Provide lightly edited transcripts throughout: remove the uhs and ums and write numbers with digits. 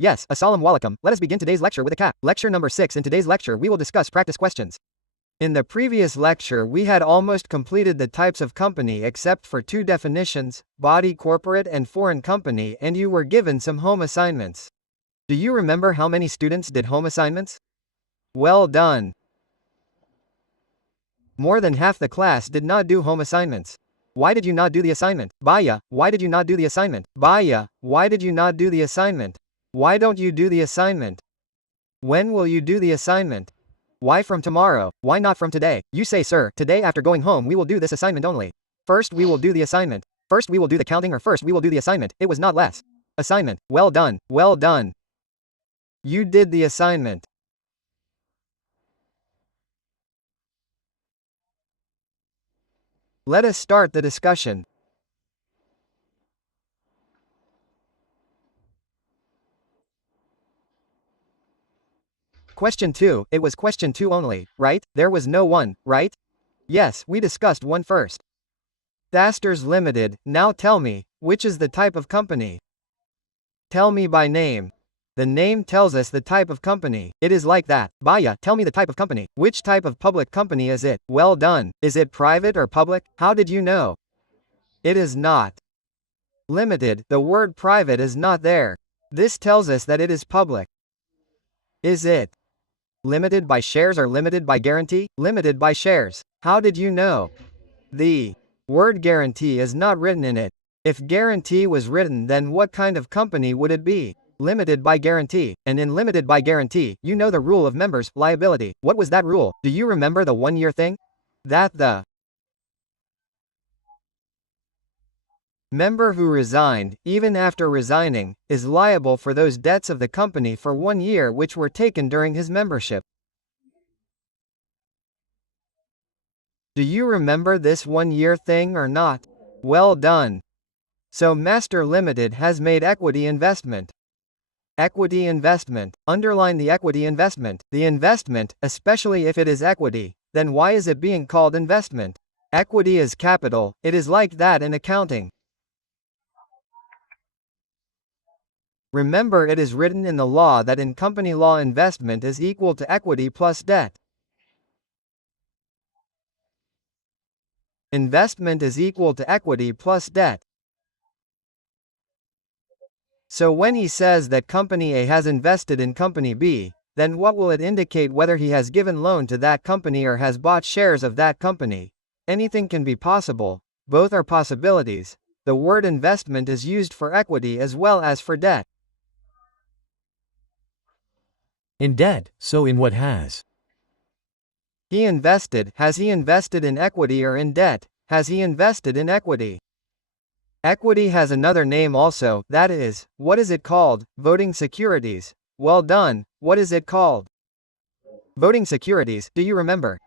Yes, assalamu alaikum. Let us begin today's lecture with a CAF. Lecture number 6. In today's lecture we will discuss practice questions. In the previous lecture we had almost completed the types of company except for two definitions, body corporate and foreign company, and you were given some home assignments. Do you remember how many students did home assignments? Well done. More than half the class did not do home assignments. Why did you not do the assignment? Baya, why did you not do the assignment? Baya, why did you not do the assignment? Why don't you do the assignment? When will you do the assignment? Why from tomorrow? Why not from today? You say, sir, today after going home we will do this assignment only. First we will do the assignment. First we will do the counting, or first we will do the assignment. It was not less. Assignment. Well done. Well done. You did the assignment. Let us start the discussion. Question 2, it was question 2 only, right? There was no 1, right? Yes, we discussed 1 first. Thasters Limited, now tell me, which is the type of company? Tell me by name. The name tells us the type of company. It is like that. Baya, tell me the type of company. Which type of public company is it? Well done. Is it private or public? How did you know? It is not. Limited, the word private is not there. This tells us that it is public. Is it limited by shares or limited by guarantee? Limited by shares. How did you know? The word guarantee is not written in it. If guarantee was written, then what kind of company would it be? Limited by guarantee. And in limited by guarantee, you know the rule of members' liability. What was that rule? Do you remember the 1-year thing? That the member who resigned, even after resigning, is liable for those debts of the company for 1 year which were taken during his membership. Do you remember this 1-year thing or not? Well done. So Master Limited has made equity investment. Equity investment. Underline the equity investment. The investment, especially if it is equity, then why is it being called investment? Equity is capital. It is like that in accounting. Remember, it is written in the law that in company law investment is equal to equity plus debt. Investment is equal to equity plus debt. So when he says that company A has invested in company B, then what will it indicate? Whether he has given loan to that company or has bought shares of that company? Anything can be possible. Both are possibilities. The word investment is used for equity as well as for debt. In debt, so in what has? He invested. Has he invested in equity or in debt? Has he invested in equity? Equity has another name also, that is, what is it called? Voting securities. Well done. What is it called? Voting securities, do you remember?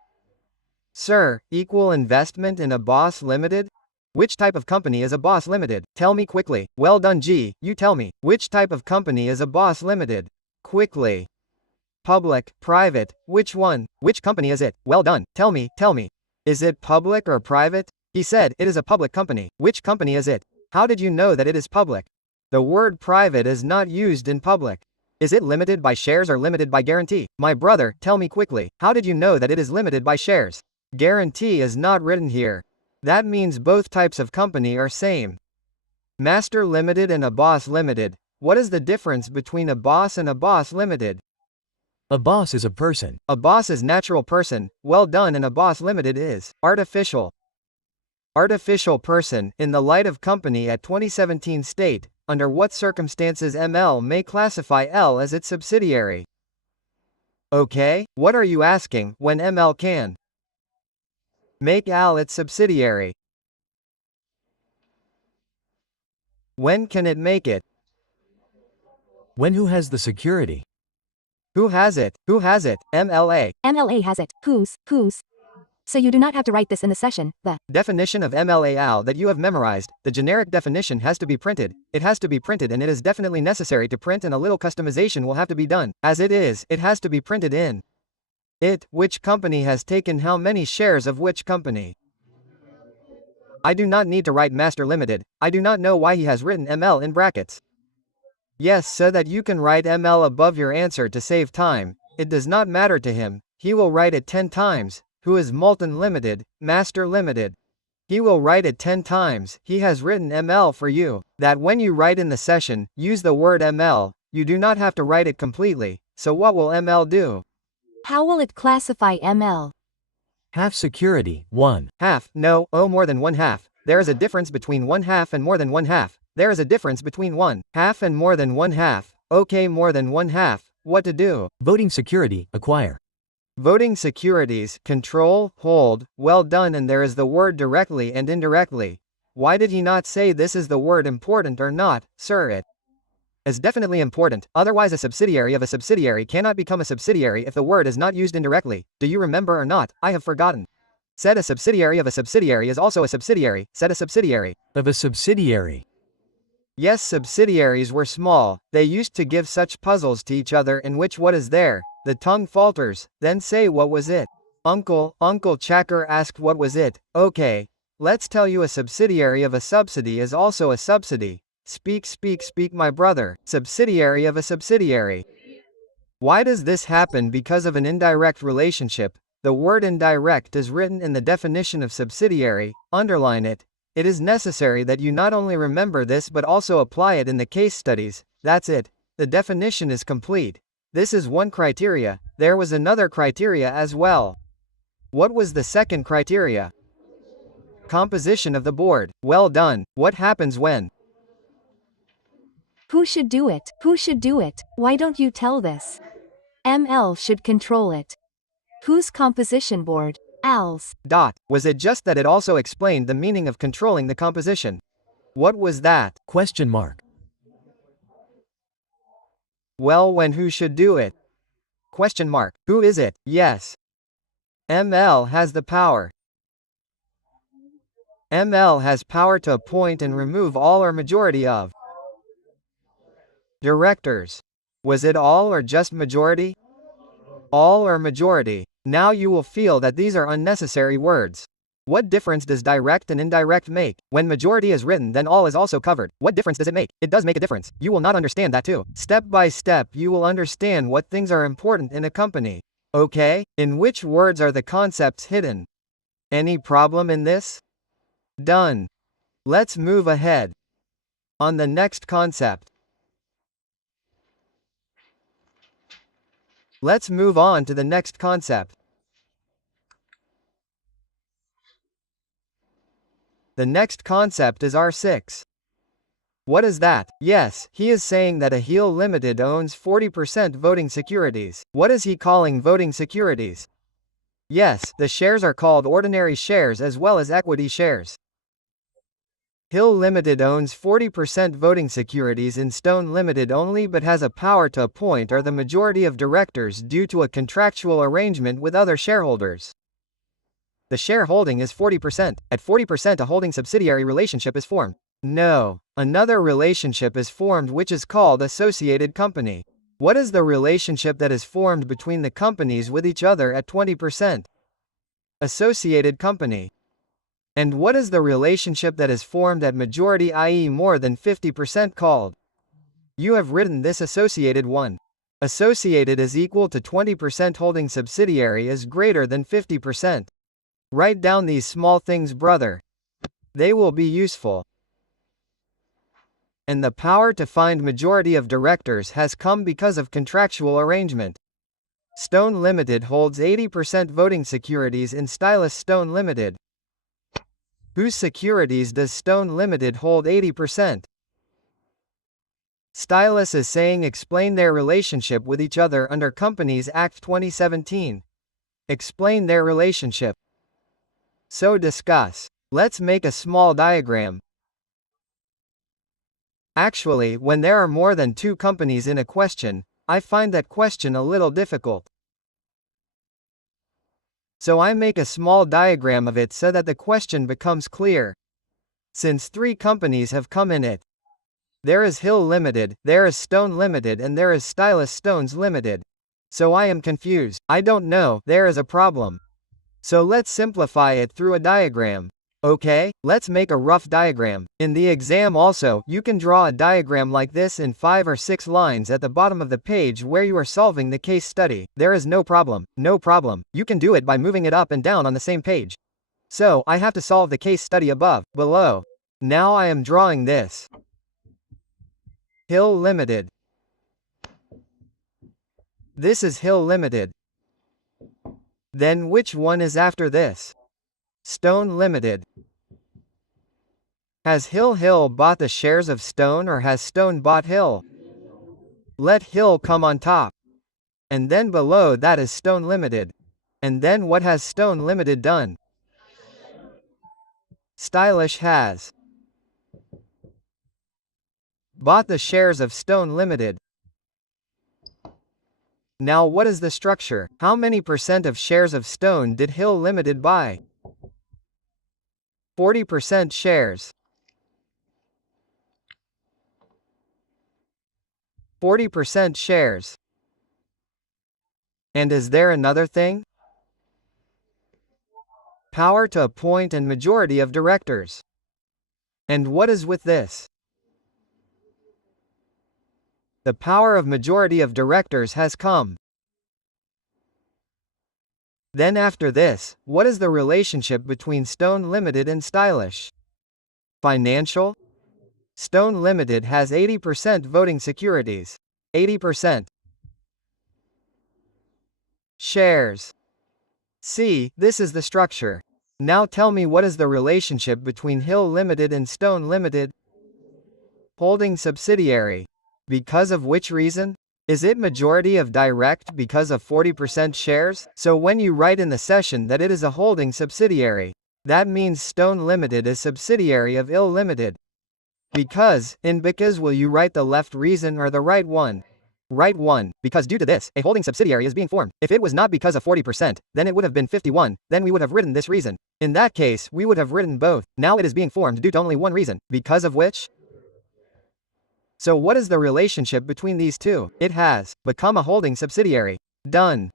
Sir, equal investment in a boss limited? Which type of company is a boss limited? Tell me quickly. Well done G, you tell me. Which type of company is a boss limited? Quickly. Public, private, which one? Which company is it? Well done, tell me. Is it public or private? He said, it is a public company. Which company is it? How did you know that it is public? The word private is not used in public. Is it limited by shares or limited by guarantee? My brother, tell me quickly. How did you know that it is limited by shares? Guarantee is not written here. That means both types of company are same. Master Limited and a boss limited. What is the difference between a boss and a boss limited? A boss is a person. A boss is natural person, well done, and a boss limited is artificial. Artificial person, in the light of company at 2017 state, under what circumstances ML may classify L as its subsidiary? Okay, what are you asking? When ML can make L its subsidiary? When can it make it? When who has the security? Who has it? Who has it? MLA. MLA has it. Whose? So you do not have to write this in the session. The definition of MLA that you have memorized, the generic definition has to be printed. It has to be printed, and it is definitely necessary to print, and a little customization will have to be done. As it is, it has to be printed in it. Which company has taken how many shares of which company? I do not need to write Master Limited. I do not know why he has written ML in brackets. Yes, so that you can write ML above your answer to save time. It does not matter to him. He will write it 10 times. Who is Molten Limited, Master Limited? He will write it 10 times. He has written ML for you. That when you write in the session, use the word ML. You do not have to write it completely. So what will ML do? How will it classify ML? Half security, 1. Half, no, oh, more than 1/2. There is a difference between 1/2 and more than 1/2. There is a difference between 1/2 and more than 1/2. Okay, more than 1/2. What to do? Voting security, acquire. Voting securities, control, hold, well done, and there is the word directly and indirectly. Why did he not say this is the word important or not, sir? It is definitely important, otherwise a subsidiary of a subsidiary cannot become a subsidiary if the word is not used indirectly. Do you remember or not? I have forgotten. Said a subsidiary of a subsidiary is also a subsidiary, said a subsidiary Of a subsidiary. Yes, subsidiaries were small. They used to give such puzzles to each other in which what is there? The tongue falters, then say what was it? Uncle Chacker asked what was it? Okay. Let's tell you a subsidiary of a subsidy is also a subsidy. Speak my brother. Subsidiary of a subsidiary. Why does this happen? Because of an indirect relationship. The word indirect is written in the definition of subsidiary. Underline it. It is necessary that you not only remember this but also apply it in the case studies. That's it. The definition is complete. This is one criteria. There was another criteria as well. What was the second criteria? Composition of the board. Well done. What happens when? Who should do it? Who should do it? Why don't you tell this? ML should control it. Whose composition board? Al's. Was it just that it also explained the meaning of controlling the composition? What was that? Question mark. Well, when who should do it? Question mark. Who is it? Yes. ML has the power. ML has power to appoint and remove all or majority of directors. Was it all or just majority? All or majority. Now you will feel that these are unnecessary words. What difference does direct and indirect make? When majority is written, then all is also covered. What difference does it make? It does make a difference. You will not understand that too. Step by step you will understand what things are important in a company. Okay? In which words are the concepts hidden? Any problem in this? Done. Let's move ahead. On the next concept. Let's move on to the next concept. The next concept is R6. What is that? Yes, he is saying that a Heel Limited owns 40% voting securities. What is he calling voting securities? Yes, the shares are called ordinary shares as well as equity shares. Hill Limited owns 40% voting securities in Stone Limited only but has a power to appoint or the majority of directors due to a contractual arrangement with other shareholders. The shareholding is 40%. At 40% a holding subsidiary relationship is formed. No. Another relationship is formed which is called associated company. What is the relationship that is formed between the companies with each other at 20%? Associated company. And what is the relationship that is formed at majority, i.e. more than 50% called? You have written this associated one. Associated is equal to 20% holding subsidiary is greater than 50%. Write down these small things, brother. They will be useful. And the power to find majority of directors has come because of contractual arrangement. Stone Limited holds 80% voting securities in Stylus Stone Limited. Whose securities does Stone Limited hold 80%? Stylus is saying explain their relationship with each other under Companies Act 2017. Explain their relationship. So discuss. Let's make a small diagram. Actually, when there are more than 2 companies in a question, I find that question a little difficult. So I make a small diagram of it so that the question becomes clear. Since 3 companies have come in it. There is Hill Limited, there is Stone Limited and there is Stylus Stones Limited. So I am confused. I don't know, there is a problem. So let's simplify it through a diagram. Okay, let's make a rough diagram. In the exam also, you can draw a diagram like this in 5 or 6 lines at the bottom of the page where you are solving the case study. There is no problem. No problem. You can do it by moving it up and down on the same page. So, I have to solve the case study above, below. Now I am drawing this. Hill Limited. This is Hill Limited. Then which one is after this? Stone Limited. Has Hill bought the shares of Stone or has Stone bought Hill? Let Hill come on top. And then below that is Stone Limited. And then what has Stone Limited done? Stylish has bought the shares of Stone Limited. Now what is the structure? How many percent of shares of Stone did Hill Limited buy? 40% shares. 40% shares. And is there another thing? Power to appoint and majority of directors. And what is with this? The power of majority of directors has come. Then after this, what is the relationship between Stone Limited and Stylish? Financial? Stone Limited has 80% voting securities. 80%. Shares. See, this is the structure. Now tell me what is the relationship between Hill Limited and Stone Limited? Holding subsidiary. Because of which reason? Is it majority of direct because of 40% shares? So when you write in the session that it is a holding subsidiary, that means Stone Limited is subsidiary of Hill Limited. Because will you write the left reason or the right one? Right one, because due to this, a holding subsidiary is being formed. If it was not because of 40%, then it would have been 51, then we would have written this reason. In that case, we would have written both. Now it is being formed due to only one reason, because of which? So what is the relationship between these two? It has become a holding subsidiary. Done.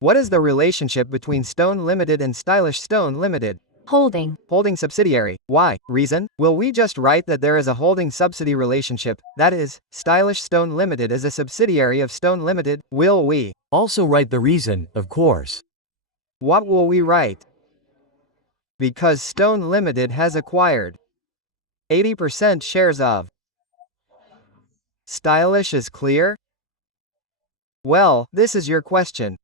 What is the relationship between Stone Limited and Stylish Stone Limited? Holding. Holding subsidiary. Why? Reason? Will we just write that there is a holding subsidy relationship, that is, Stylish Stone Limited is a subsidiary of Stone Limited? Will we Also write the reason, of course. What will we write? Because Stone Limited has acquired 80% shares of Stylish is clear? Well, this is your question.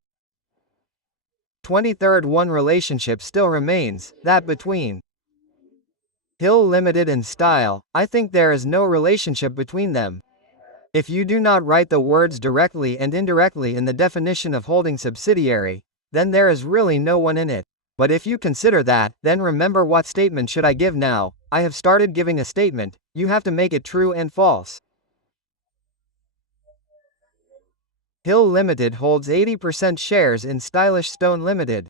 23rd one relationship still remains, that between Hill Limited and Style. I think there is no relationship between them. If you do not write the words directly and indirectly in the definition of holding subsidiary, then there is really no one in it. But if you consider that, then remember what statement should I give now? I have started giving a statement, you have to make it true and false. Hill Limited holds 80% shares in Stylish Stone Limited.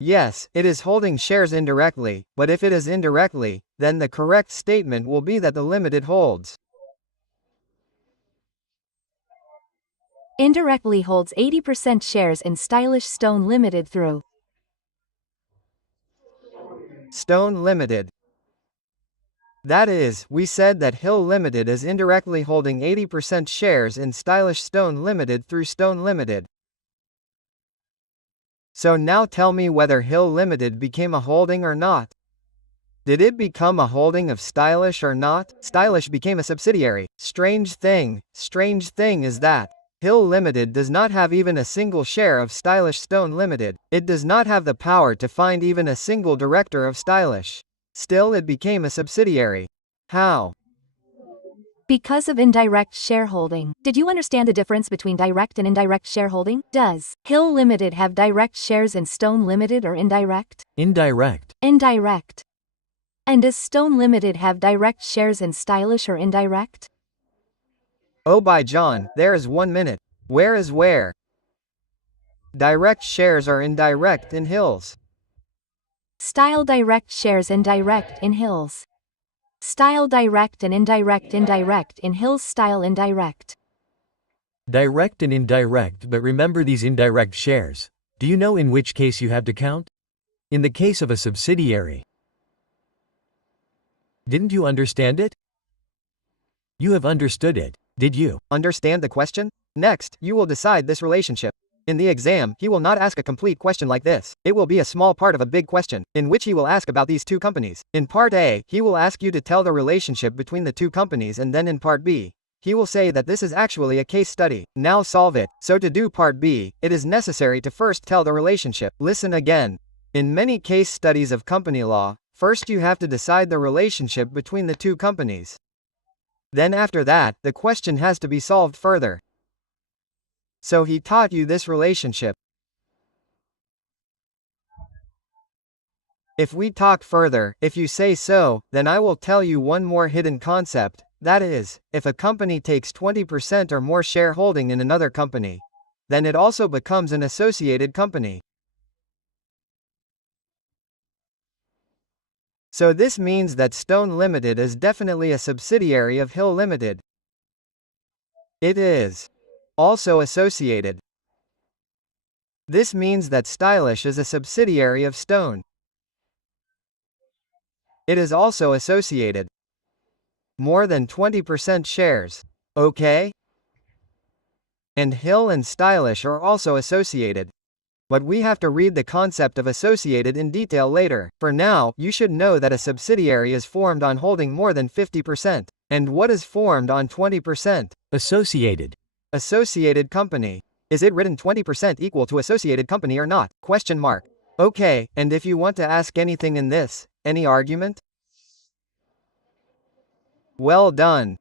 Yes, it is holding shares indirectly, but if it is indirectly, then the correct statement will be that the Limited holds. Indirectly holds 80% shares in Stylish Stone Limited through Stone Limited. That is, we said that Hill Limited is indirectly holding 80% shares in Stylish Stone Limited through Stone Limited. So now tell me whether Hill Limited became a holding or not. Did it become a holding of Stylish or not? Stylish became a subsidiary. Strange thing is that Hill Limited does not have even a single share of Stylish Stone Limited. It does not have the power to find even a single director of Stylish. Still it became a subsidiary. How? because of indirect shareholding. Did you understand the difference between direct and indirect shareholding? Does Hill Limited have direct shares in Stone Limited or indirect? Indirect. Indirect. And does Stone Limited have direct shares in Stylish or indirect? Oh by John, there is 1 minute. Where is where? Direct shares are indirect in Hills. Style direct shares indirect in Hills. Style direct and indirect in Hills. Style indirect. Direct and indirect, but remember these indirect shares. Do you know in which case you have to count? In the case of a subsidiary. Didn't you understand it? You have understood it, did you? Understand the question? Next, you will decide this relationship. In the exam, he will not ask a complete question like this. It will be a small part of a big question, in which he will ask about these two companies. In part A, he will ask you to tell the relationship between the two companies, and then in part B, he will say that this is actually a case study. Now solve it. So to do part B, it is necessary to first tell the relationship. Listen again. In many case studies of company law, first you have to decide the relationship between the two companies. Then after that, the question has to be solved further. So he taught you this relationship. If we talk further, if you say so, then I will tell you one more hidden concept. That is, if a company takes 20% or more shareholding in another company, then it also becomes an associated company. So this means that Stone Limited is definitely a subsidiary of Hill Limited. It is also associated. This means that Stylish is a subsidiary of Stone. It is also associated. More than 20% shares. Okay? And Hill and Stylish are also associated. But we have to read the concept of associated in detail later. For now, you should know that a subsidiary is formed on holding more than 50%. And what is formed on 20%? Associated. Associated company. Is it written 20% equal to associated company or not? Question mark. Okay, and if you want to ask anything in this, any argument? Well done.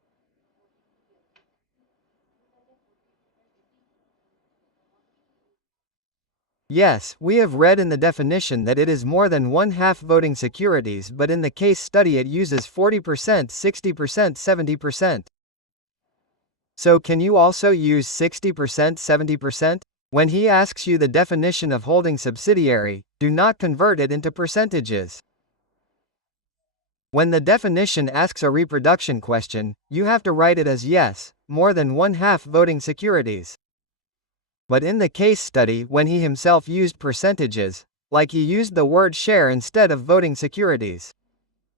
Yes, we have read in the definition that it is more than one-half voting securities, but in the case study it uses 40%, 60%, 70%. So can you also use 60%, 70%? When he asks you the definition of holding subsidiary, do not convert it into percentages. When the definition asks a reproduction question, you have to write it as yes, more than one-half voting securities. But in the case study, when he himself used percentages, like he used the word share instead of voting securities,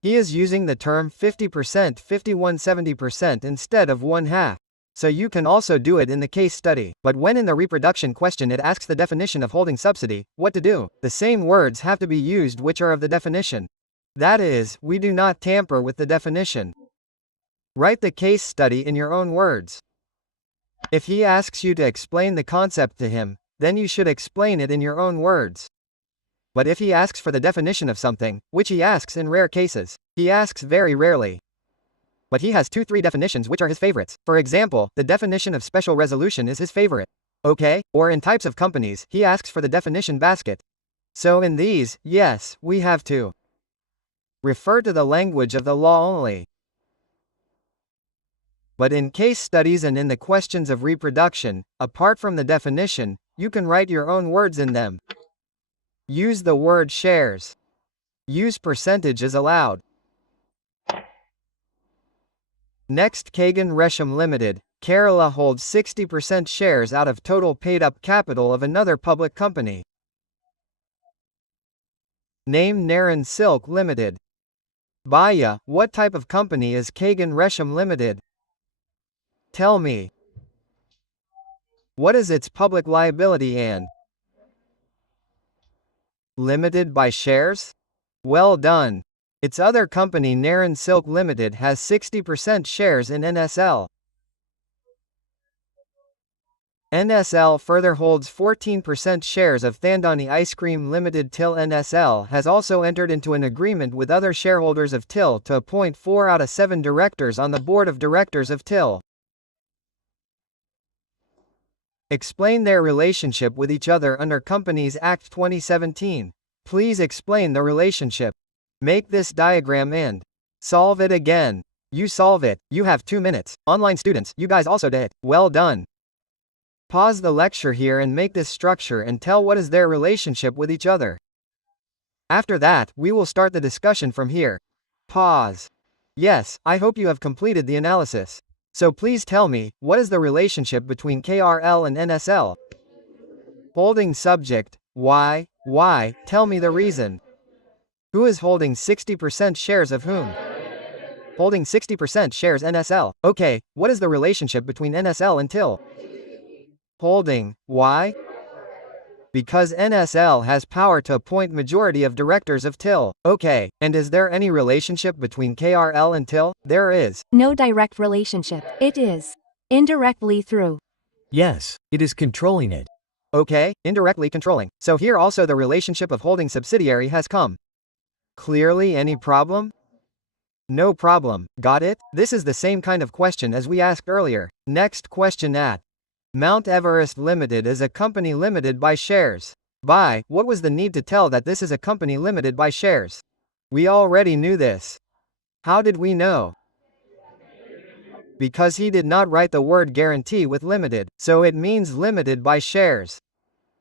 he is using the term 50%, 51, 70% instead of one-half. So you can also do it in the case study. But when in the reproduction question it asks the definition of holding subsidy, what to do? The same words have to be used which are of the definition. That is, we do not tamper with the definition. Write the case study in your own words. If he asks you to explain the concept to him, then you should explain it in your own words. But if he asks for the definition of something, which he asks in rare cases, he asks very rarely. But he has 2-3 definitions which are his favorites. For example, the definition of special resolution is his favorite. Okay? Or in types of companies, he asks for the definition basket. So in these, yes, we have to refer to the language of the law only. But in case studies and in the questions of reproduction, apart from the definition, you can write your own words in them. Use the word shares. Use percentage as allowed. Next, Kagan Resham Limited, Kerala holds 60% shares out of total paid-up capital of another public company. Name Naran Silk Limited. Baya, what type of company is Kagan Resham Limited? Tell me. What is its public liability and limited by shares? Well done. Its other company Naran Silk Limited has 60% shares in NSL. NSL further holds 14% shares of Thandani Ice Cream Limited. Till NSL has also entered into an agreement with other shareholders of Till to appoint 4 out of 7 directors on the board of directors of Till. Explain their relationship with each other under Companies Act 2017. Please explain the relationship. Make this diagram and solve it again. You solve it. You have 2 minutes. Online students, you guys also did it. Well done. Pause the lecture here and make this structure and tell what is their relationship with each other. After that, we will start the discussion from here. Pause. Yes, I hope you have completed the analysis. So please tell me, what is the relationship between KRL and NSL? Holding subject, why, tell me the reason. Who is holding 60% shares of whom? Holding 60% shares NSL. Okay, what is the relationship between NSL and TIL? Holding, why? Because NSL has power to appoint majority of directors of TIL. Okay, and is there any relationship between KRL and TIL? There is. No direct relationship. It is indirectly through. Yes, it is controlling it. Okay, indirectly controlling. So here also the relationship of holding subsidiary has come. Clearly any problem? No problem, got it? This is the same kind of question as we asked earlier. Next question at. Mount Everest Limited is a company limited by shares. By, what was the need to tell that this is a company limited by shares? We already knew this. How did we know? Because he did not write the word guarantee with limited, so it means limited by shares.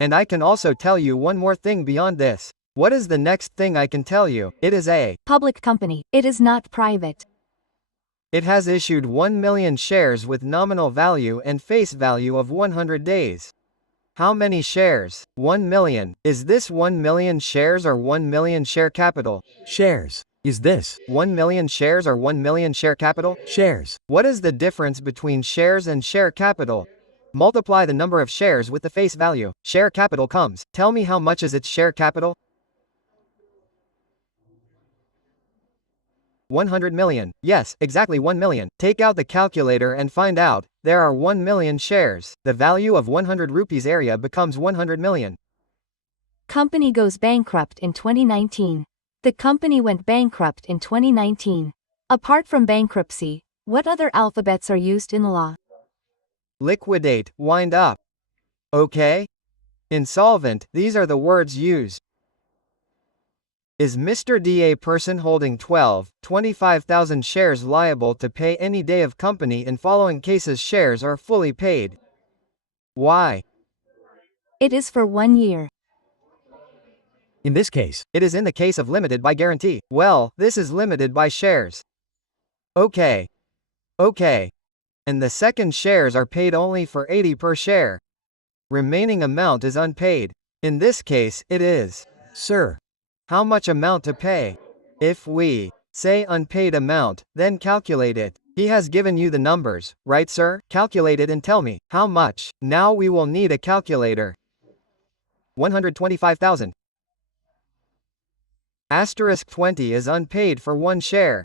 And I can also tell you one more thing beyond this. What is the next thing I can tell you? It is a Public company. It is not private. It has issued 1 million shares with nominal value and face value of 100 days. How many shares? 1 million. Is this 1 million shares or 1 million share capital? Shares. Is this 1 million shares or 1 million share capital? shares? What is the difference between shares and share capital? Multiply the number of shares with the face value. Share capital comes. Tell me how much is its share capital? 100 million. Yes, exactly 1 million. Take out the calculator and find out. There are 1 million shares. The value of 100 rupees area becomes 100 million. Company goes bankrupt in 2019. The company went bankrupt in 2019. Apart from bankruptcy, what other alphabets are used in law? Liquidate, wind up. Okay? Insolvent, these are the words used. Is Mr. D a person holding 25,000 shares liable to pay any day of company in following cases shares are fully paid? Why? It is for 1 year. In this case, It is in the case of limited by guarantee. Well, this is limited by shares. Okay. Okay. And the second shares are paid only for 80 per share. Remaining amount is unpaid. In this case, it is. sir, How much amount to pay? If we say unpaid amount, then calculate it. He has given you the numbers, right sir? Calculate it and tell me, how much? Now we will need a calculator. 125,000. Asterisk 20 is unpaid for 1 share.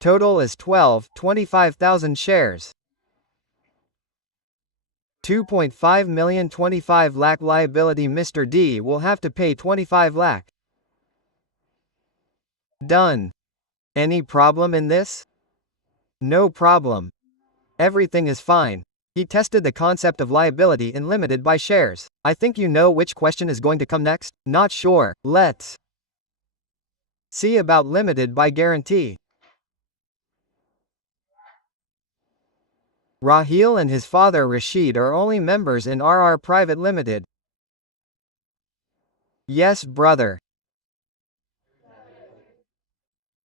Total is 25,000 shares. 2.5 million 25 lakh liability Mr. D will have to pay 25 lakh. Done. Any problem in this? No problem. Everything is fine. He tested the concept of liability in limited by shares. I think you know which question is going to come next? Not sure. Let's see about limited by guarantee. Rahil and his father Rashid are only members in RR Private Limited. Yes, brother.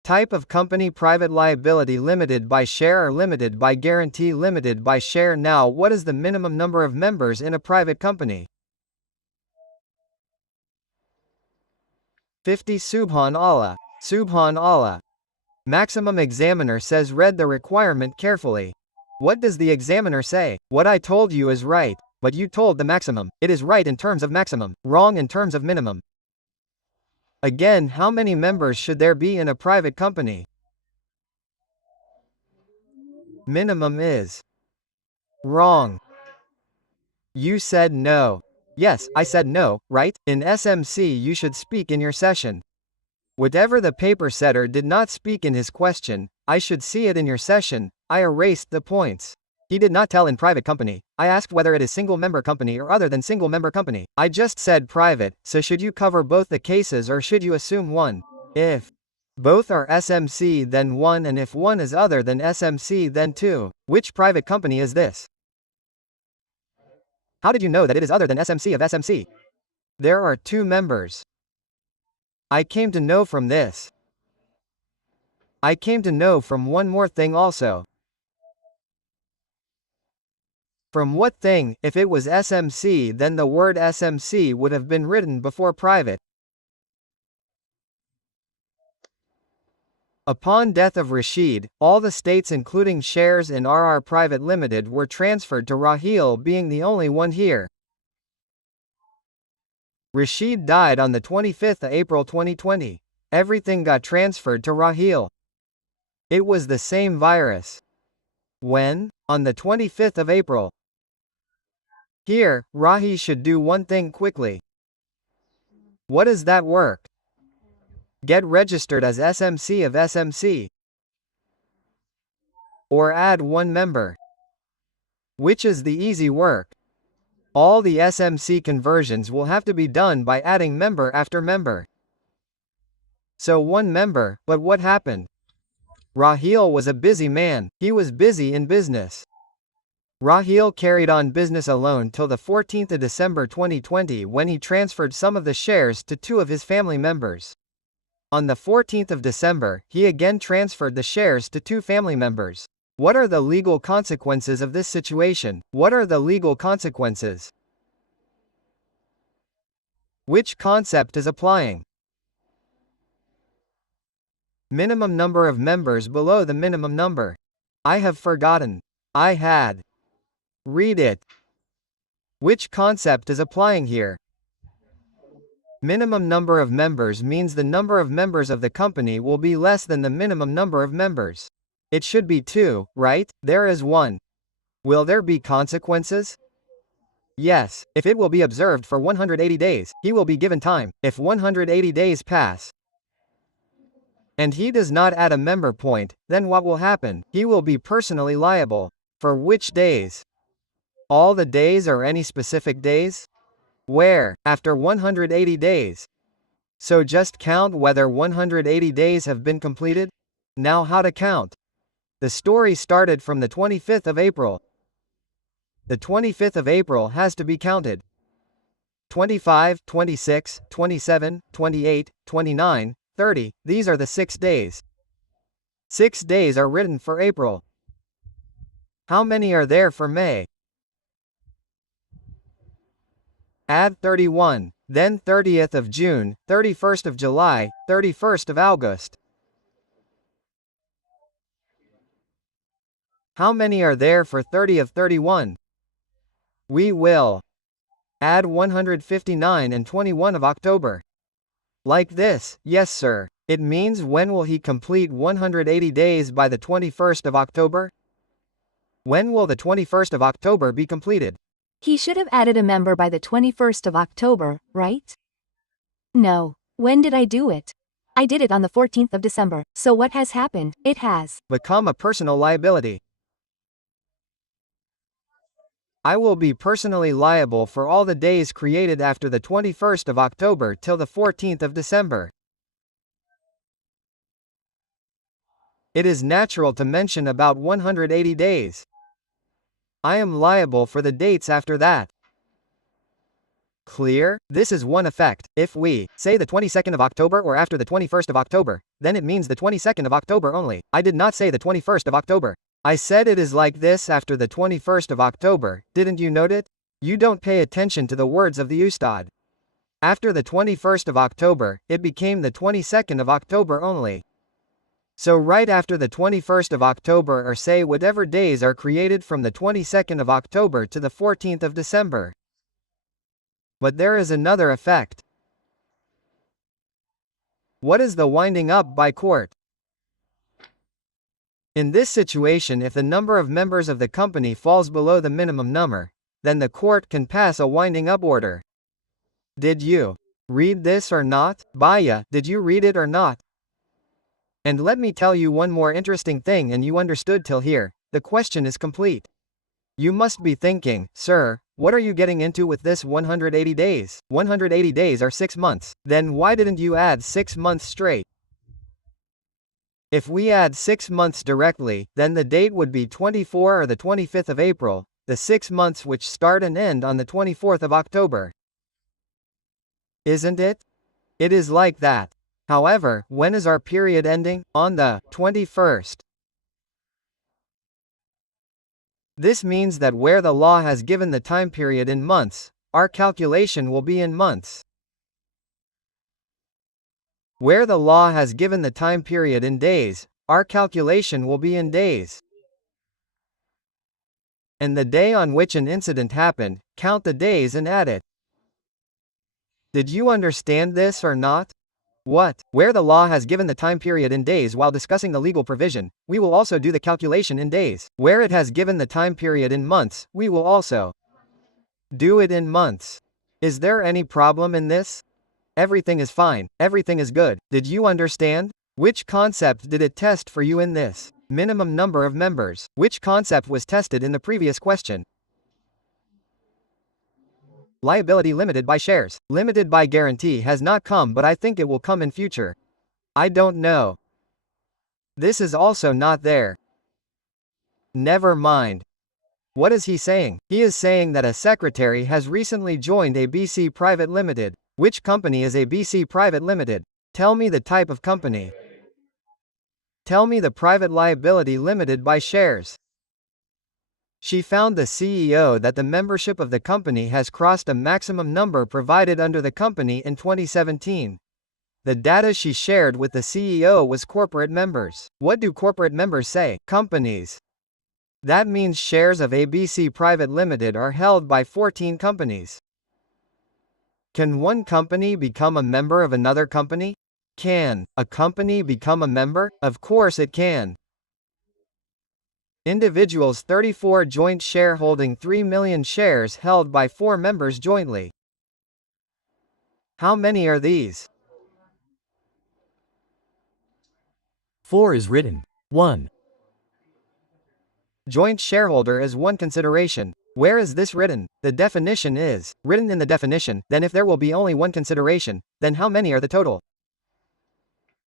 Type of company private liability limited by share or limited by guarantee limited by share. Now what is the minimum number of members in a private company? 50 Subhan Allah. Subhan Allah. Maximum examiner says read the requirement carefully. What does the examiner say? What I told you is right, but you told the maximum. It is right in terms of maximum, wrong in terms of minimum. Again, how many members should there be in a private company? Minimum is wrong. You said no. Yes, I said no, right? In SMC you should speak in your session. Whatever the paper setter did not speak in his question, I should see it in your session. I erased the points. He did not tell in private company. I asked whether it is single member company or other than single member company. I just said private, so should you cover both the cases or should you assume one? If both are SMC then one, and if one is other than SMC then two. Which private company is this? How did you know that it is other than SMC of SMC? There are 2 members. I came to know from this. I came to know from one more thing also. From what thing? If it was SMC, then the word SMC would have been written before private. Upon death of Rashid, all the states including shares in RR Private Limited were transferred to Rahil, being the only one here. Rashid died on the 25th of April 2020. Everything got transferred to Rahil. It was the same virus. When? On the 25th of April. Here, Rahi should do one thing quickly. What does that work? Get registered as SMC of SMC. Or add one member. Which is the easy work. All the SMC conversions will have to be done by adding member after member. So one member, but what happened? Rahil was a busy man, he was busy in business. Rahil carried on business alone till the 14th of December 2020 when he transferred some of the shares to two of his family members. On the 14th of December, he again transferred the shares to two family members. What are the legal consequences of this situation? What are the legal consequences? Which concept is applying? Minimum number of members below the minimum number. I have forgotten. I had. Read it. Which concept is applying here? Minimum number of members means the number of members of the company will be less than the minimum number of members. It should be 2, right? There is 1. Will there be consequences? Yes, if it will be observed for 180 days, he will be given time. If 180 days pass, and he does not add a member point, then what will happen? He will be personally liable. For which days? All the days or any specific days? Where? After 180 days. So just count whether 180 days have been completed? Now how to count? The story started from the 25th of April. The 25th of April has to be counted. 25, 26, 27, 28, 29, 30, these are the 6 days. 6 days are written for April. How many are there for May? Add 31, then 30th of June, 31st of July, 31st of August. How many are there for 30 of 31? We will add 159 and 21 of October. Like this, yes sir. It means when will he complete 180 days by the 21st of October? When will the 21st of October be completed? He should have added a member by the 21st of October, right? No. When did I do it? I did it on the 14th of December. So what has happened? It has become a personal liability. I will be personally liable for all the days created after the 21st of October till the 14th of December. It is natural to mention about 180 days. I am liable for the dates after that. Clear? This is one effect. If we say the 22nd of October or after the 21st of October, then it means the 22nd of October only. I did not say the 21st of October. I said it is like this after the 21st of October, didn't you note it? You don't pay attention to the words of the Ustad. After the 21st of October, it became the 22nd of October only. So right after the 21st of October or say whatever days are created from the 22nd of October to the 14th of December. But there is another effect. What is the winding up by court? In this situation, if the number of members of the company falls below the minimum number, then the court can pass a winding up order. Did you read this or not? Baya, did you read it or not? And let me tell you one more interesting thing, and you understood till here, the question is complete. You must be thinking, sir, what are you getting into with this 180 days? 180 days are 6 months. Then why didn't you add 6 months straight? If we add 6 months directly, then the date would be 24 or the 25th of April, the 6 months which start and end on the 24th of October. Isn't it? It is like that. However, when is our period ending? On the 21st. This means that where the law has given the time period in months, our calculation will be in months. Where the law has given the time period in days, our calculation will be in days. And the day on which an incident happened, count the days and add it. Did you understand this or not? What? Where the law has given the time period in days while discussing the legal provision, we will also do the calculation in days. Where it has given the time period in months, we will also do it in months. Is there any problem in this? Everything is fine, everything is good. Did you understand? Which concept did it test for you in this? Minimum number of members. Which concept was tested in the previous question? Liability limited by shares. Limited by guarantee has not come, but I think it will come in future. I don't know. This is also not there. Never mind. What is he saying? He is saying that a secretary has recently joined ABC Private Limited. Which company is ABC Private Limited? Tell me the type of company. Tell me the private liability limited by shares. She found the CEO that the membership of the company has crossed a maximum number provided under the company in 2017. The data she shared with the CEO was corporate members. What do corporate members say? Companies. That means shares of ABC Private Limited are held by 14 companies. Can one company become a member of another company? Can a company become a member? Of course it can. Individuals 34 joint shareholding 3 million shares held by 4 members jointly. How many are these? 4 is written. 1. Joint shareholder is one consideration. Where is this written? The definition is written in the definition. Then if there will be only one consideration, then how many are the total?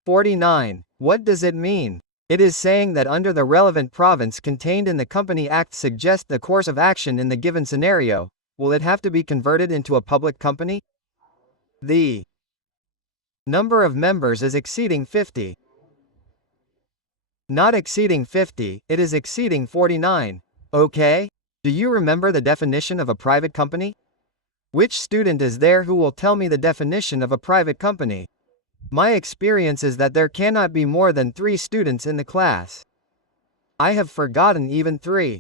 49. What does it mean? It is saying that under the relevant province contained in the Company Act suggest the course of action in the given scenario. Will it have to be converted into a public company? The number of members is exceeding 50. Not exceeding 50, it is exceeding 49. Okay? Do you remember the definition of a private company? Which student is there who will tell me the definition of a private company? My experience is that there cannot be more than 3 students in the class. I have forgotten even 3.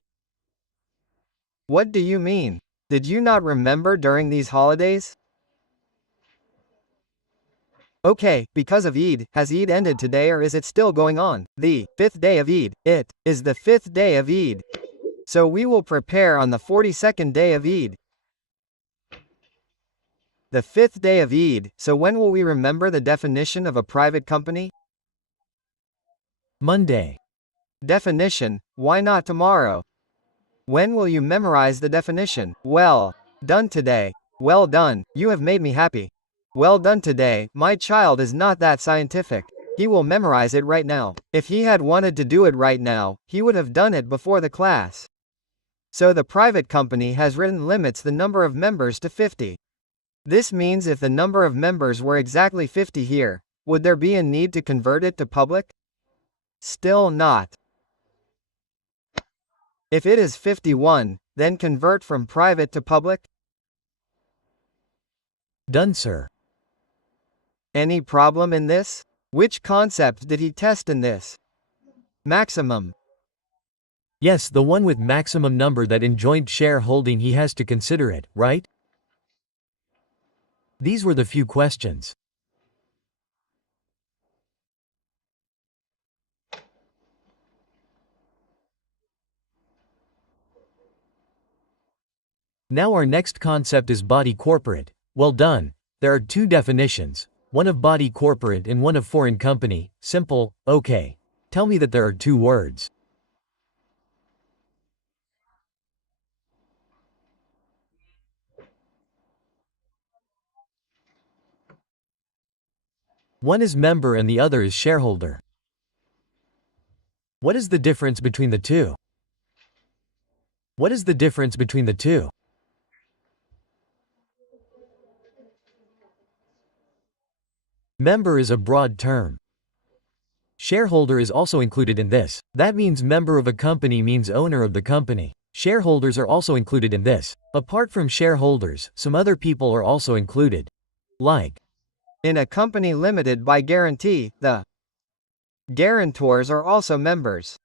What do you mean? Did you not remember during these holidays? Okay, because of Eid, has Eid ended today or is it still going on? The 5th day of Eid, it is the 5th day of Eid. So we will prepare on the 42nd day of Eid. The 5th day of Eid, so when will we remember the definition of a private company? Monday. Definition, why not tomorrow? When will you memorize the definition? Well done today. Well done, you have made me happy. Well done today, my child is not that scientific. He will memorize it right now. If he had wanted to do it right now, he would have done it before the class. So the private company has written limits the number of members to 50. This means if the number of members were exactly 50 here, would there be a need to convert it to public? Still not. If it is 51, then convert from private to public? Done, sir. Any problem in this? Which concept did he test in this? Maximum. Yes, the one with maximum number that in joint shareholding he has to consider it, right? These were the few questions. Now our next concept is body corporate. Well done. There are 2 definitions, one of body corporate and one of foreign company. Simple, okay. Tell me that there are 2 words. One is member and the other is shareholder. What is the difference between the 2? What is the difference between the 2? Member is a broad term. Shareholder is also included in this. That means member of a company means owner of the company. Shareholders are also included in this. Apart from shareholders, some other people are also included. Like, in a company limited by guarantee, the guarantors are also members.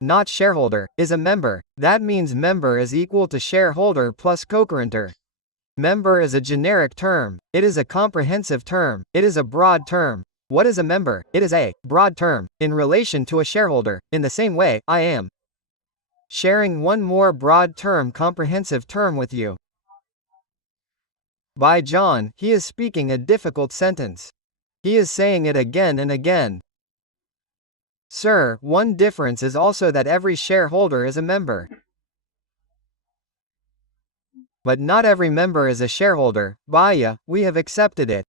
Not shareholder, is a member. That means member is equal to shareholder plus co-guarantor. Member is a generic term. It is a comprehensive term. It is a broad term. What is a member? It is a broad term in relation to a shareholder. In the same way, I am sharing one more broad term comprehensive term with you. By John, he is speaking a difficult sentence. He is saying it again and again. Sir, one difference is also that every shareholder is a member. But not every member is a shareholder. Baya, we have accepted it.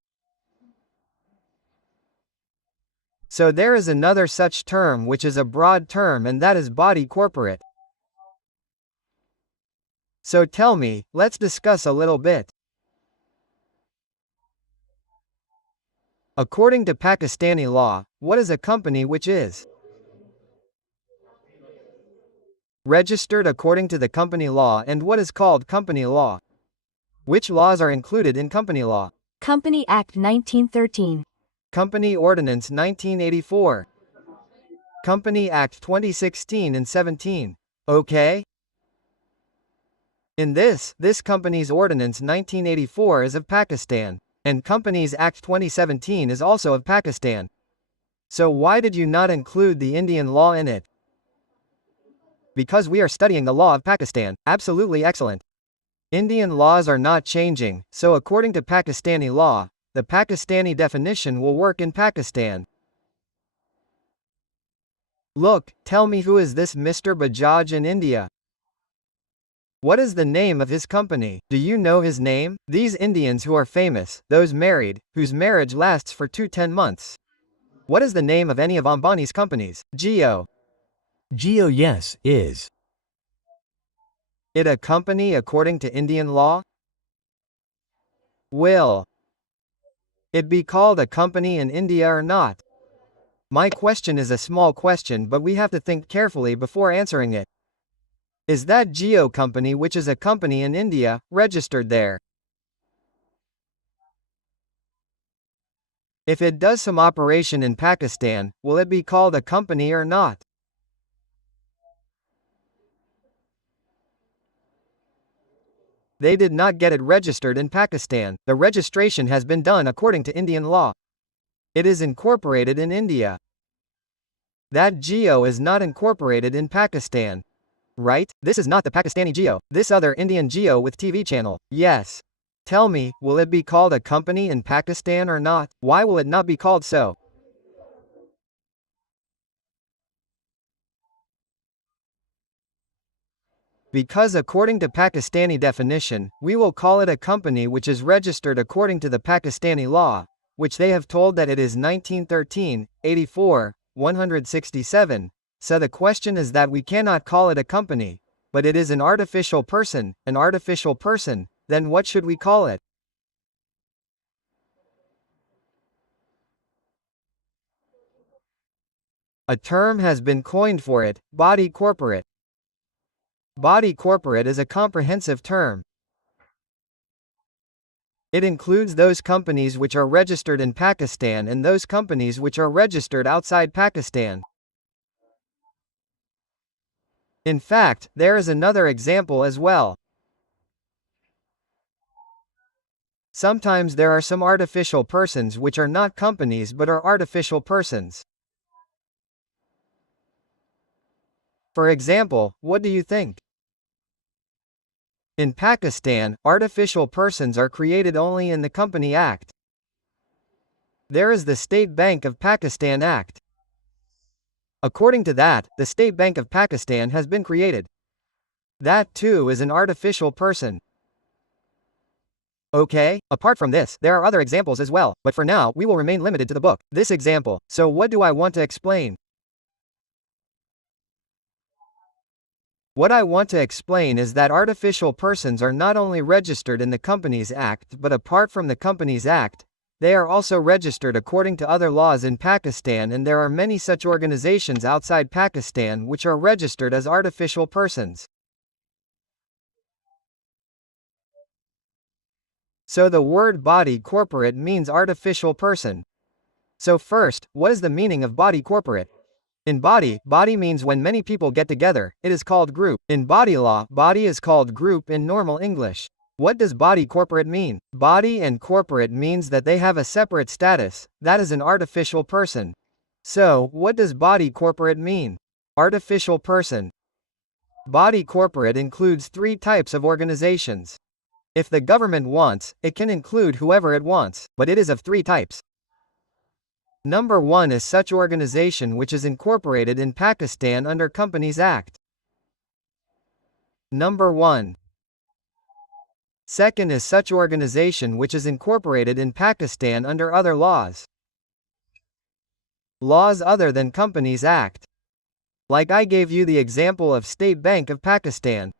So there is another such term which is a broad term, and that is body corporate. So tell me, let's discuss a little bit. According to Pakistani law, what is a company which is registered according to the company law, and what is called company law? Which laws are included in company law? Company Act 1913. Company Ordinance 1984. Company Act 2016 and 17. Okay? In this Companies Ordinance 1984 is of Pakistan, and Companies Act 2017 is also of Pakistan. So why did you not include the Indian law in it? Because we are studying the law of Pakistan. Absolutely excellent. Indian laws are not changing, so according to Pakistani law, the Pakistani definition will work in Pakistan. Look, tell me, who is this Mr. Bajaj in India? What is the name of his company? Do you know his name? These Indians who are famous, those married, whose marriage lasts for 10 months. What is the name of any of Ambani's companies? Jio. Geo, yes, is it a company according to Indian law? Will it be called a company in India or not? My question is a small question, but we have to think carefully before answering it. Is that Jio company, which is a company in India, registered there? If it does some operation in Pakistan, will it be called a company or not? They did not get it registered in Pakistan. The registration has been done according to Indian law. It is incorporated in India. That Jio is not incorporated in Pakistan. Right? This is not the Pakistani Jio. This other Indian Jio with TV channel. Yes. Tell me, will it be called a company in Pakistan or not? Why will it not be called so? Because according to Pakistani definition, we will call it a company which is registered according to the Pakistani law, which they have told that it is 1913, 84, 167. So the question is that we cannot call it a company, but it is an artificial person, then what should we call it? A term has been coined for it, body corporate. Body corporate is a comprehensive term. It includes those companies which are registered in Pakistan and those companies which are registered outside Pakistan. In fact, there is another example as well. Sometimes there are some artificial persons which are not companies but are artificial persons. For example, what do you think? In Pakistan, artificial persons are created only in the Company Act. There is the State Bank of Pakistan Act. According to that, the State Bank of Pakistan has been created. That too is an artificial person. Okay, apart from this, there are other examples as well, but for now, we will remain limited to the book. This example. So what do I want to explain? What I want to explain is that artificial persons are not only registered in the Companies Act, but apart from the Companies Act, they are also registered according to other laws in Pakistan, and there are many such organizations outside Pakistan which are registered as artificial persons. So the word body corporate means artificial person. So first, what is the meaning of body corporate? In body, body means when many people get together, it is called group. In body law, body is called group in normal English. What does body corporate mean? Body and corporate means that they have a separate status, that is an artificial person. So, what does body corporate mean? Artificial person. Body corporate includes 3 types of organizations. If the government wants, it can include whoever it wants, but it is of 3 types. Number 1 is such organization which is incorporated in Pakistan under Companies Act. Number 1. Second is such organization which is incorporated in Pakistan under other laws. Laws other than Companies Act. Like I gave you the example of State Bank of Pakistan.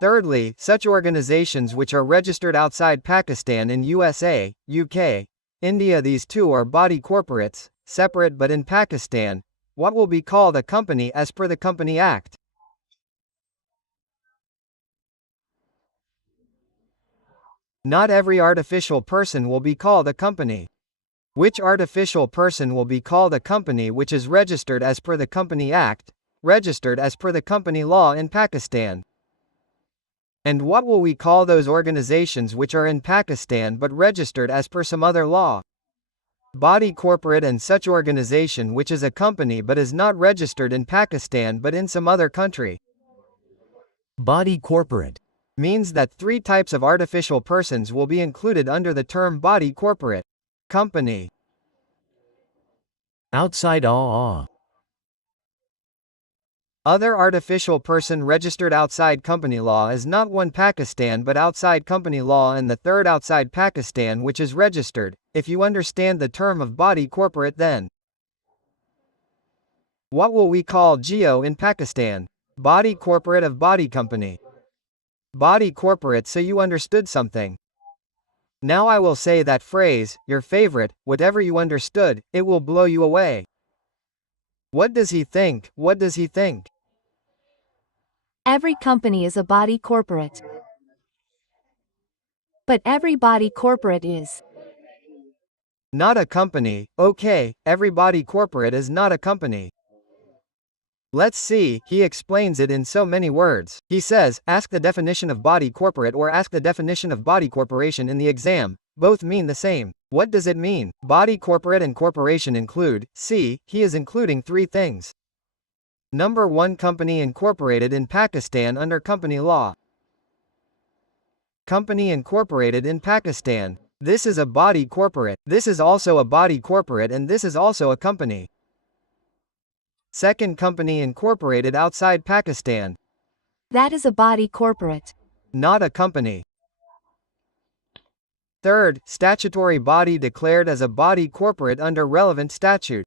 Thirdly, such organizations which are registered outside Pakistan in USA, UK, India. These 2 are body corporates, separate but in Pakistan, what will be called a company as per the Company Act. Not every artificial person will be called a company. Which artificial person will be called a company which is registered as per the Company Act, registered as per the company law in Pakistan? And what will we call those organizations which are in Pakistan but registered as per some other law? Body corporate and such organization which is a company but is not registered in Pakistan but in some other country. Body corporate Means that 3 types of artificial persons will be included under the term body corporate. Company. outside AAA. Other artificial person registered outside company law is not one Pakistan but outside company law, and the third outside Pakistan which is registered, if you understand the term of body corporate. Then what will we call Geo in Pakistan? Body corporate of body company. Body corporate. So you understood something. Now I will say that phrase, your favorite, whatever you understood, it will blow you away. What does he think? What does he think? Every company is a body corporate. But every body corporate is Not a company. Okay, every body corporate is not a company. Let's see, he explains it in so many words. He says, ask the definition of body corporate or ask the definition of body corporation in the exam. Both mean the same. What does it mean? Body corporate and corporation include, see, he is including 3 things. Number 1, company incorporated in Pakistan under company law. Company incorporated in Pakistan. This is a body corporate. This is also a body corporate, and this is also a company. Second, company incorporated outside Pakistan. that is a body corporate. Not a company. Third, statutory body declared as a body corporate under relevant statute.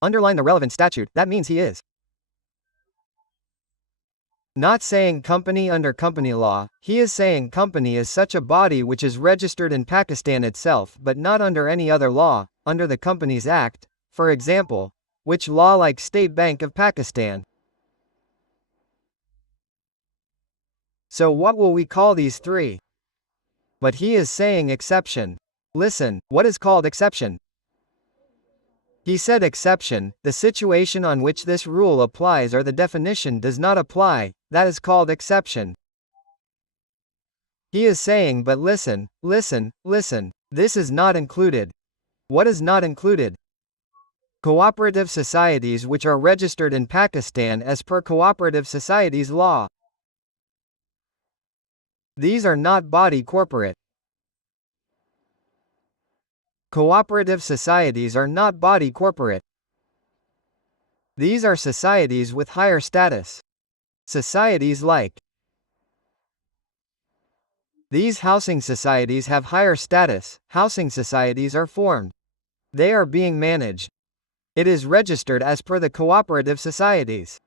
Underline the relevant statute, that means he is not saying company under company law, he is saying company is such a body which is registered in Pakistan itself but not under any other law, under the Companies Act, for example, which law like State Bank of Pakistan. So what will we call these 3? But he is saying exception. Listen, what is called exception? He said exception, the situation on which this rule applies or the definition does not apply, that is called exception. He is saying, but listen, this is not included. What is not included? Cooperative societies which are registered in Pakistan as per cooperative societies law. These are not body corporate. Cooperative societies are not body corporate. These are societies with higher status. Societies like these housing societies have higher status. Housing societies are formed. They are being managed. It is registered as per the cooperative societies.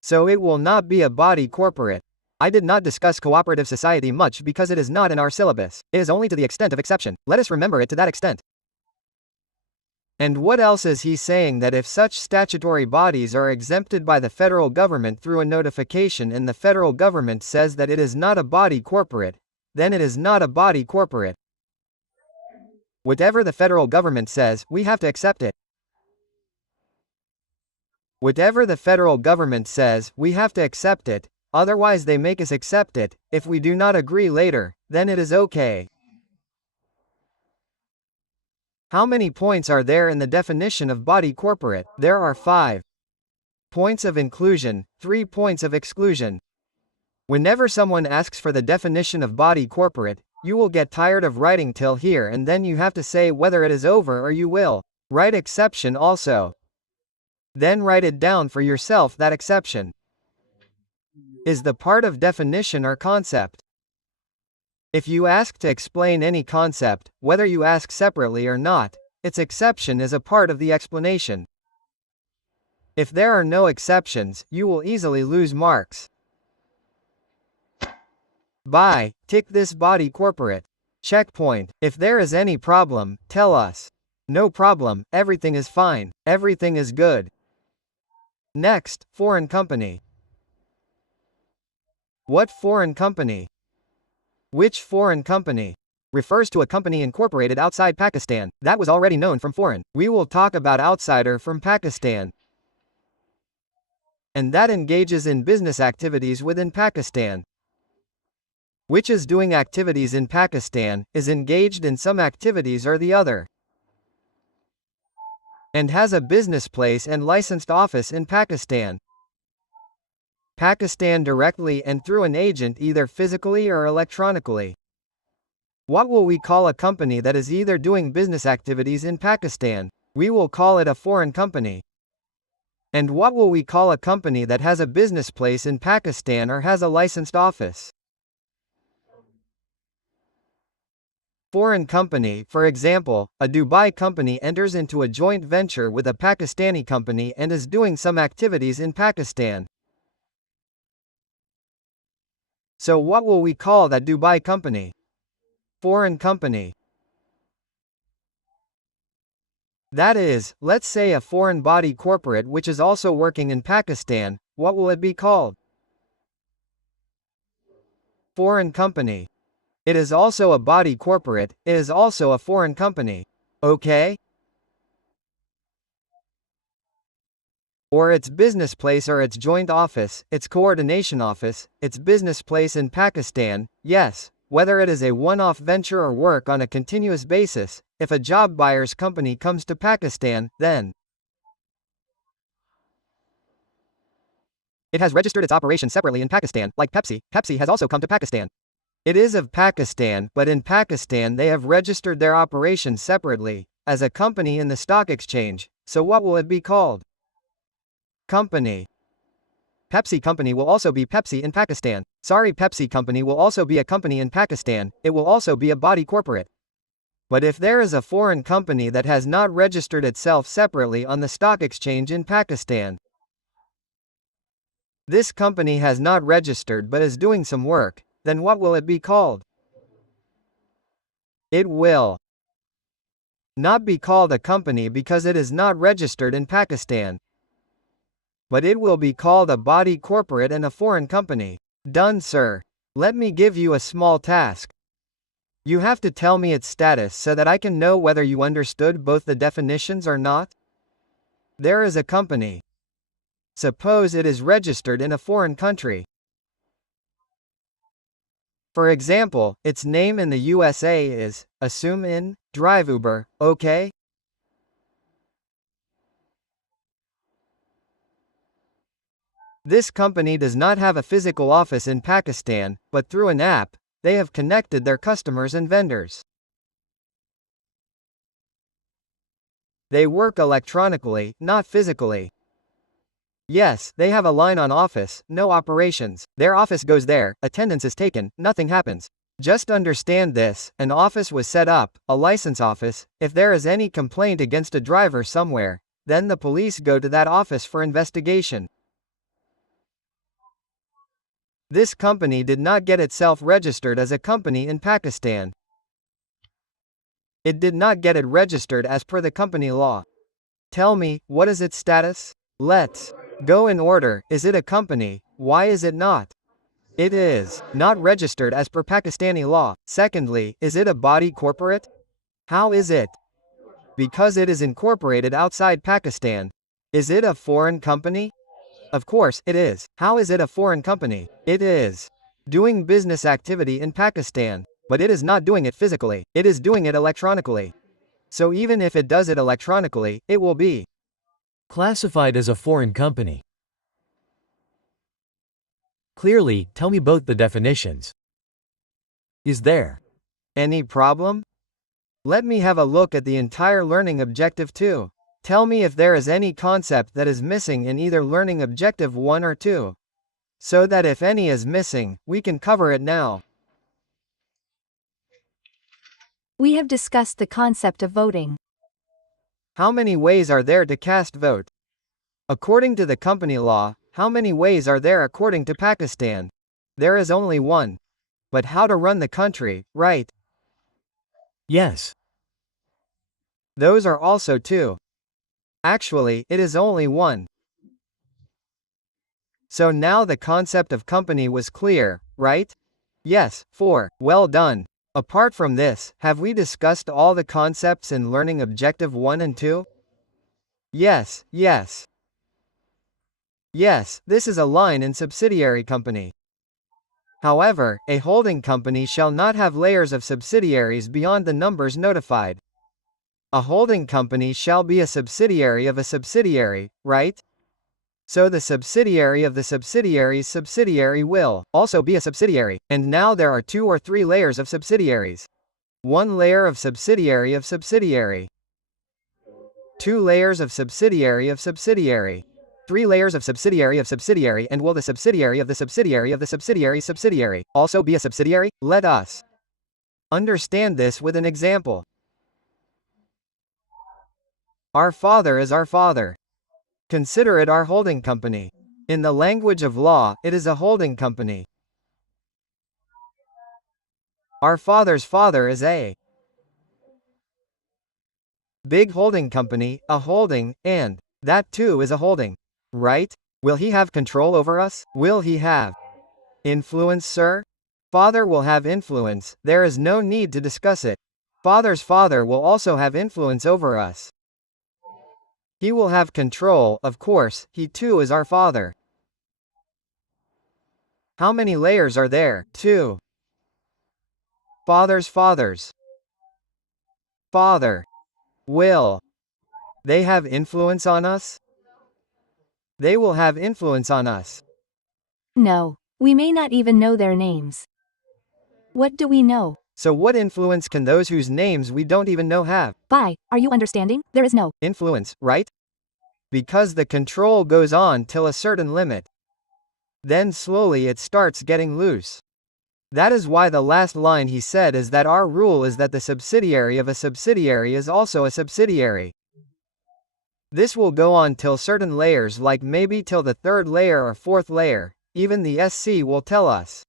So it will not be a body corporate. I did not discuss cooperative society much because it is not in our syllabus. It is only to the extent of exception. Let us remember it to that extent. And what else is he saying? That if such statutory bodies are exempted by the federal government through a notification and the federal government says that it is not a body corporate, then it is not a body corporate. Whatever the federal government says, we have to accept it. Whatever the federal government says, we have to accept it, otherwise they make us accept it. If we do not agree later, then it is okay. How many points are there in the definition of body corporate? There are 5 points of inclusion, 3 points of exclusion. Whenever someone asks for the definition of body corporate, you will get tired of writing till here and then you have to say whether it is over or you will write exception also. Then write it down for yourself. That exception is the part of definition or concept. If you ask to explain any concept, whether you ask separately or not, its exception is a part of the explanation. If there are no exceptions, you will easily lose marks. By, tick this body corporate. Checkpoint. If there is any problem, tell us. No problem, everything is fine, everything is good. Next, foreign company. What foreign company? Which foreign company? Refers to a company incorporated outside Pakistan, that was already known from foreign. We will talk about outsider from Pakistan. And that engages in business activities within Pakistan. Which is doing activities in Pakistan, is engaged in some activities or the other. And has a business place and licensed office in Pakistan. Pakistan directly and through an agent either physically or electronically. What will we call a company that is either doing business activities in Pakistan? We will call it a foreign company. And what will we call a company that has a business place in Pakistan or has a licensed office? Foreign company. For example, a Dubai company enters into a joint venture with a Pakistani company and is doing some activities in Pakistan. So what will we call that Dubai company? Foreign company. That is, let's say a foreign body corporate which is also working in Pakistan, what will it be called? Foreign company. It is also a body corporate, it is also a foreign company. Okay? Or its business place or its joint office, its coordination office, its business place in Pakistan, yes, whether it is a one-off venture or work on a continuous basis. If a job buyer's company comes to Pakistan, then it has registered its operations separately in Pakistan, like Pepsi. Pepsi has also come to Pakistan. It is of Pakistan, but in Pakistan they have registered their operations separately, as a company in the stock exchange. So what will it be called? Company. Pepsi company will also be Pepsi in Pakistan. Sorry, Pepsi company will also be a company in Pakistan, it will also be a body corporate. But if there is a foreign company that has not registered itself separately on the stock exchange in Pakistan, this company has not registered but is doing some work, then what will it be called? It will not be called a company because it is not registered in Pakistan. But it will be called a body corporate and a foreign company. Done, sir. Let me give you a small task. You have to tell me its status so that I can know whether you understood both the definitions or not. There is a company. Suppose it is registered in a foreign country. For example, its name in the USA is, assume in, Drive Uber, okay? This company does not have a physical office in Pakistan, but through an app, they have connected their customers and vendors. They work electronically, not physically. Yes, they have a line on office, no operations. Their office goes there, attendance is taken, nothing happens. Just understand this, an office was set up, a license office. If there is any complaint against a driver somewhere, then the police go to that office for investigation. This company did not get itself registered as a company in Pakistan. It did not get it registered as per the company law. Tell me, what is its status? Let's go in order. Is it a company? Why is it not? It is not registered as per Pakistani law. Secondly, is it a body corporate? How is it? Because it is incorporated outside Pakistan. Is it a foreign company? Of course, it is. How is it a foreign company? It is doing business activity in Pakistan. But it is not doing it physically. It is doing it electronically. So even if it does it electronically, it will be classified as a foreign company. Clearly, tell me both the definitions. Is there any problem? Let me have a look at the entire learning objective 2. Tell me if there is any concept that is missing in either learning objective 1 or 2. So that if any is missing, we can cover it now. We have discussed the concept of voting. How many ways are there to cast vote? According to the company law, how many ways are there according to Pakistan? There is only one. But how to run the country, right? yes? Those are also two. Actually, it is only one. So now the concept of company was clear, right? Yes, 4. Well done. Apart from this, have we discussed all the concepts in learning objective 1 and 2? Yes, yes. Yes, this is a line in subsidiary company. However, a holding company shall not have layers of subsidiaries beyond the numbers notified. A holding company shall be a subsidiary of a subsidiary, right? So the subsidiary of the subsidiary's subsidiary will also be a subsidiary, and now there are 2 or 3 layers of subsidiaries. 1 layer of subsidiary of subsidiary. 2 layers of subsidiary of subsidiary. 3 layers of subsidiary of subsidiary, and will the subsidiary of the subsidiary of the subsidiary's subsidiary also be a subsidiary? Let us understand this with an example. Our father is our father. Consider it our holding company. In the language of law, it is a holding company. Our father's father is a big holding company, a holding, and that too is a holding. Right? Will he have control over us? Will he have influence, sir? Father will have influence, there is no need to discuss it. Father's father will also have influence over us. He will have control, of course, he too is our father. How many layers are there? 2. Father's fathers. Father. Will they have influence on us? They will have influence on us. No, we may not even know their names. What do we know? So what influence can those whose names we don't even know have? Are you understanding? There is no influence, right? Because the control goes on till a certain limit. Then slowly it starts getting loose. That is why the last line he said is that our rule is that the subsidiary of a subsidiary is also a subsidiary. This will go on till certain layers, like maybe till the 3rd layer or 4th layer, even the SC will tell us.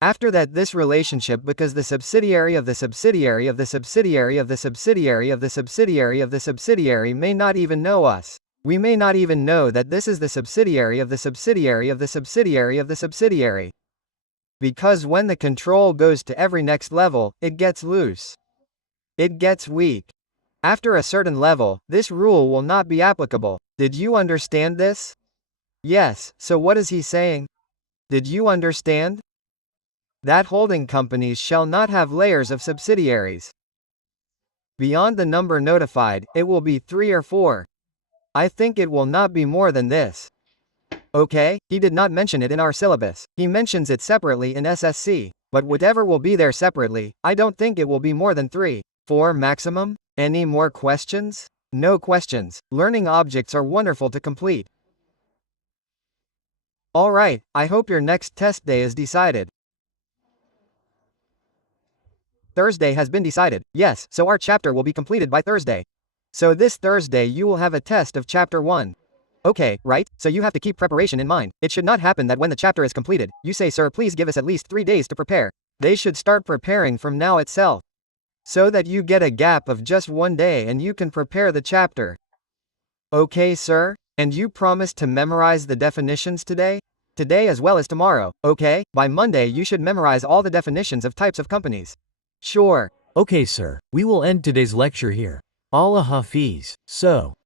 After that this relationship, because the subsidiary of the subsidiary of the subsidiary of the subsidiary of the subsidiary of the subsidiary may not even know us. We may not even know that this is the subsidiary of the subsidiary of the subsidiary of the subsidiary. Because when the control goes to every next level, it gets loose. It gets weak. After a certain level, this rule will not be applicable. Did you understand this? Yes, so what is he saying? Did you understand? That holding companies shall not have layers of subsidiaries. Beyond the number notified, it will be 3 or 4. I think it will not be more than this. Okay, he did not mention it in our syllabus. He mentions it separately in SSC. But whatever will be there separately, I don't think it will be more than 3, 4 maximum. Any more questions? No questions. Learning objects are wonderful to complete. Alright, I hope your next test day is decided. Thursday has been decided. Yes, so our chapter will be completed by Thursday. So this Thursday you will have a test of chapter 1. Okay, right? So you have to keep preparation in mind. It should not happen that when the chapter is completed, you say, "Sir, please give us at least 3 days to prepare." They should start preparing from now itself. So that you get a gap of just 1 day and you can prepare the chapter. Okay, sir? And you promised to memorize the definitions today? Today as well as tomorrow, okay? By Monday you should memorize all the definitions of types of companies. Sure. Okay, sir. We will end today's lecture here. Allah Hafiz. So,